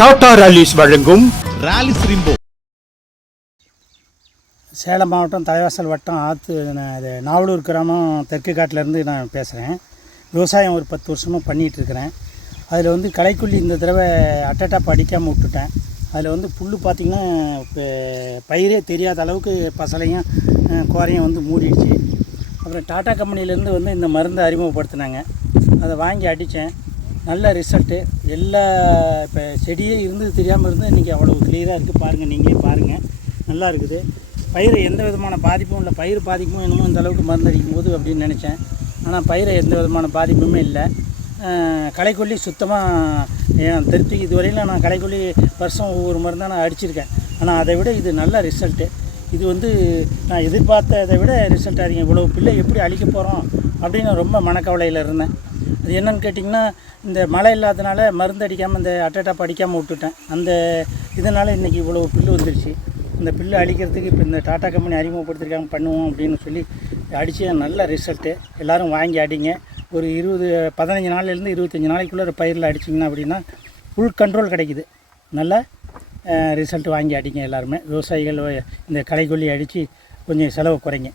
டாடா ராலிஸ் வழங்கும் ராலிஸ் ரிம்போ. சேலம் மாவட்டம் தலைவாசல் வட்டம் இது நாவலூர் கிராமம் தெற்கு காட்டிலேருந்து நான் பேசுகிறேன். விவசாயம் ஒரு 10 வருஷமாக பண்ணிகிட்ருக்கிறேன். அதில் வந்து களைக்கொல்லி இந்த தடவை அட்டட்டாப் அடிக்காமல் விட்டுட்டேன். அதில் வந்து புல் பார்த்திங்கன்னா இப்போ பயிரே தெரியாத அளவுக்கு பசலையும் கோரையும் வந்து மூடிடுச்சு. அப்புறம் டாட்டா கம்பெனிலேருந்து வந்து இந்த மருந்தை அறிமுகப்படுத்தினாங்க. அதை வாங்கி அடித்தேன். நல்ல ரிசல்ட்டு. எல்லா இப்போ செடியே இருந்து தெரியாமல் இருந்து இன்றைக்கி அவ்வளோ கிளியராக இருக்குது. பாருங்கள், நீங்களே பாருங்கள், நல்லா இருக்குது. பயிர் எந்த விதமான பாதிப்பும் இல்லை. பயிர் பாதிப்பும் என்னமோ இந்த அளவுக்கு மருந்து அடிக்கும் போது அப்படின்னு நினச்சேன். ஆனால் பயிரை எந்த விதமான பாதிப்புமே இல்லை. களைக்கொல்லி சுத்தமாக திருப்திக்கு இதுவரையிலும் நான் களைக்கொல்லி வருஷம் ஒவ்வொரு மருந்தாக நான் அடிச்சிருக்கேன். ஆனால் அதை விட இது நல்ல ரிசல்ட்டு. இது வந்து நான் எதிர்பார்த்ததை விட ரிசல்ட் அதிகம். இவ்வளோ பிள்ளை எப்படி அழிக்க போகிறோம் அப்படின்னு ரொம்ப மனக்கவலையில் இருந்தேன். அது என்னென்னு கேட்டிங்கன்னா, இந்த மழை இல்லாதனால மருந்து அடிக்காமல் இந்த அட்டட்டாப் அடிக்காமல் விட்டுட்டேன். அந்த இதனால் இன்றைக்கி இவ்வளோ பில்லு வந்துடுச்சு. இந்த பில்லு அழிக்கிறதுக்கு இப்போ இந்த டாட்டா கம்பெனி அறிமுகப்படுத்திருக்காங்க, பண்ணுவோம் அப்படின்னு சொல்லி அடித்து நல்ல ரிசல்ட்டு. எல்லோரும் வாங்கி அடிங்க. ஒரு 15 நாள்லேருந்து 25 நாளைக்குள்ளே பயிரில் அடிச்சிங்கன்னா அப்படின்னா ஃபுல் கண்ட்ரோல் கிடைக்குது. நல்ல ரிசல்ட் வாங்கி அடிங்க எல்லாருமே. விவசாயிகள் இந்த களைக்கொல்லி அடித்து கொஞ்சம் செலவு குறைங்க.